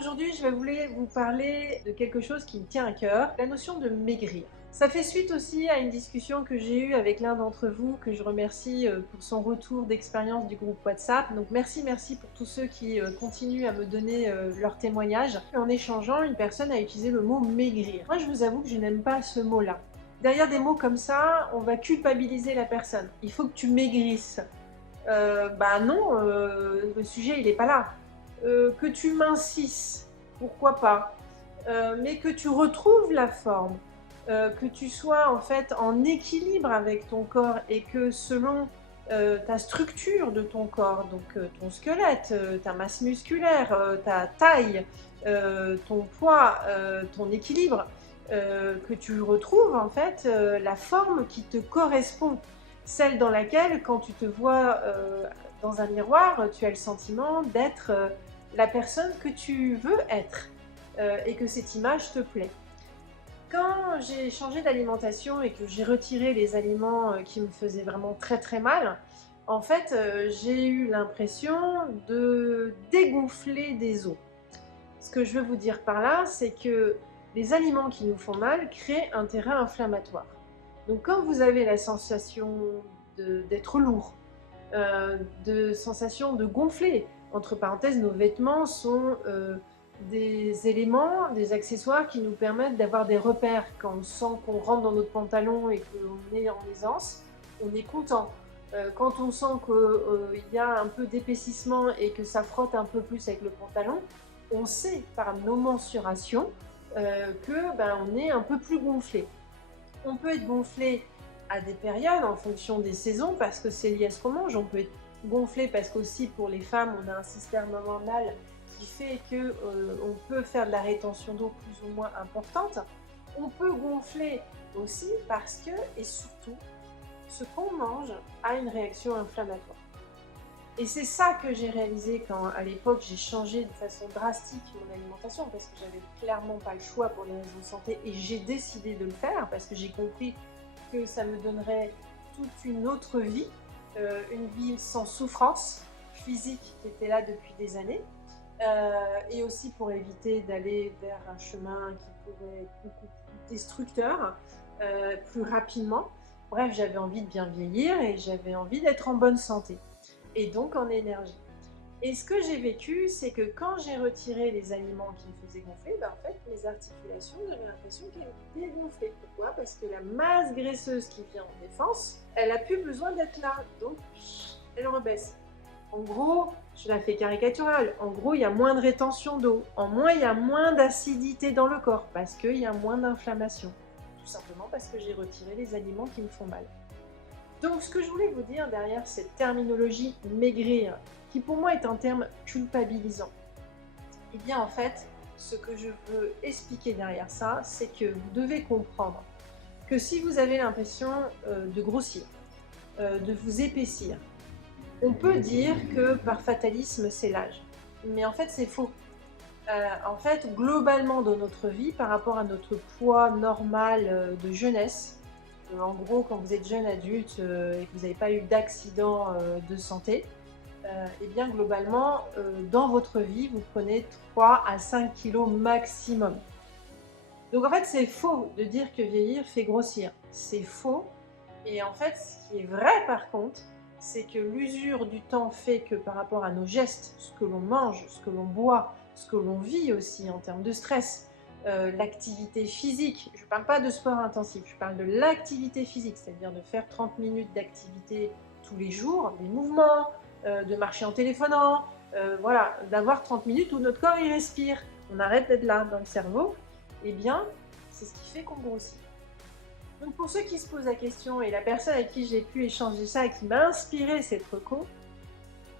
Aujourd'hui, je voulais vous parler de quelque chose qui me tient à cœur, la notion de maigrir. Ça fait suite aussi à une discussion que j'ai eue avec l'un d'entre vous, que je remercie pour son retour d'expérience du groupe WhatsApp. Donc merci pour tous ceux qui continuent à me donner leurs témoignages. En échangeant, une personne a utilisé le mot maigrir. Moi, je vous avoue que je n'aime pas ce mot-là. Derrière des mots comme ça, on va culpabiliser la personne. Il faut que tu maigrisses. Bah non, le sujet il n'est pas là. Que tu mincisses, pourquoi pas, mais que tu retrouves la forme, que tu sois en fait en équilibre avec ton corps et que selon ta structure de ton corps, donc ton squelette, ta masse musculaire, ta taille, ton poids, ton équilibre, que tu retrouves en fait la forme qui te correspond, celle dans laquelle quand tu te vois dans un miroir, tu as le sentiment d'être la personne que tu veux être et que cette image te plaît. Quand j'ai changé d'alimentation et que j'ai retiré les aliments qui me faisaient vraiment très mal, en fait, j'ai eu l'impression de dégonfler des os. Ce que je veux vous dire par là, c'est que les aliments qui nous font mal créent un terrain inflammatoire. Donc quand vous avez la sensation d'être lourd, de sensation de gonfler, entre parenthèses, nos vêtements sont des éléments, des accessoires qui nous permettent d'avoir des repères. Quand on sent qu'on rentre dans notre pantalon et qu'on est en aisance, on est content. Quand on sent qu'il y a un peu d'épaississement et que ça frotte un peu plus avec le pantalon, on sait par nos mensurations on est un peu plus gonflé. On peut être gonflé à des périodes en fonction des saisons parce que c'est lié à ce qu'on mange. On peut être gonflé parce qu'aussi pour les femmes, on a un système hormonal qui fait qu'on peut faire de la rétention d'eau plus ou moins importante. On peut gonfler aussi parce que, et surtout, ce qu'on mange a une réaction inflammatoire. Et c'est ça que j'ai réalisé quand, à l'époque, j'ai changé de façon drastique mon alimentation parce que j'avais clairement pas le choix pour des raisons de santé et j'ai décidé de le faire parce que j'ai compris que ça me donnerait toute une autre vie, une vie sans souffrance physique qui était là depuis des années, et aussi pour éviter d'aller vers un chemin qui pourrait être beaucoup plus destructeur, plus rapidement. Bref, j'avais envie de bien vieillir et j'avais envie d'être en bonne santé et donc en énergie. Et ce que j'ai vécu, c'est que quand j'ai retiré les aliments qui me faisaient gonfler, en fait, mes articulations, j'avais l'impression qu'elles étaient gonflées. Pourquoi? Parce que la masse graisseuse qui vient en défense, elle a plus besoin d'être là, donc elle rebaisse. En gros, je la fais caricaturale, en gros, il y a moins de rétention d'eau, en moins, il y a moins d'acidité dans le corps, parce qu'il y a moins d'inflammation. Tout simplement parce que j'ai retiré les aliments qui me font mal. Donc ce que je voulais vous dire derrière cette terminologie maigrir, qui pour moi est un terme culpabilisant, et bien en fait, ce que je veux expliquer derrière ça, c'est que vous devez comprendre que si vous avez l'impression de grossir, de vous épaissir, on peut dire que par fatalisme c'est l'âge. Mais en fait c'est faux. En fait, globalement dans notre vie, par rapport à notre poids normal de jeunesse, en gros, quand vous êtes jeune adulte et que vous n'avez pas eu d'accident de santé, et bien globalement, dans votre vie, vous prenez 3 à 5 kilos maximum. Donc en fait, c'est faux de dire que vieillir fait grossir. C'est faux. Et en fait, ce qui est vrai par contre, c'est que l'usure du temps fait que par rapport à nos gestes, ce que l'on mange, ce que l'on boit, ce que l'on vit aussi en termes de stress, l'activité physique, je ne parle pas de sport intensif, je parle de l'activité physique, c'est-à-dire de faire 30 minutes d'activité tous les jours, des mouvements, de marcher en téléphonant, voilà, d'avoir 30 minutes où notre corps il respire, on arrête d'être là dans le cerveau, eh bien, c'est ce qui fait qu'on grossit. Donc pour ceux qui se posent la question et la personne avec qui j'ai pu échanger ça et qui m'a inspiré cette reco,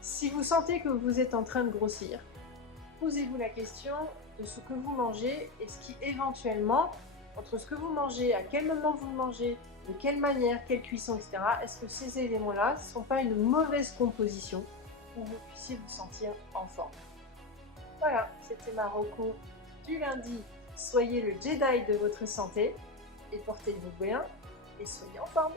si vous sentez que vous êtes en train de grossir, posez-vous la question de ce que vous mangez et ce qui éventuellement, entre ce que vous mangez, à quel moment vous le mangez, de quelle manière, quelle cuisson, etc., est-ce que ces éléments-là ne sont pas une mauvaise composition pour que vous puissiez vous sentir en forme. Voilà, c'était ma reco du lundi. Soyez le Jedi de votre santé et portez-vous bien et soyez en forme.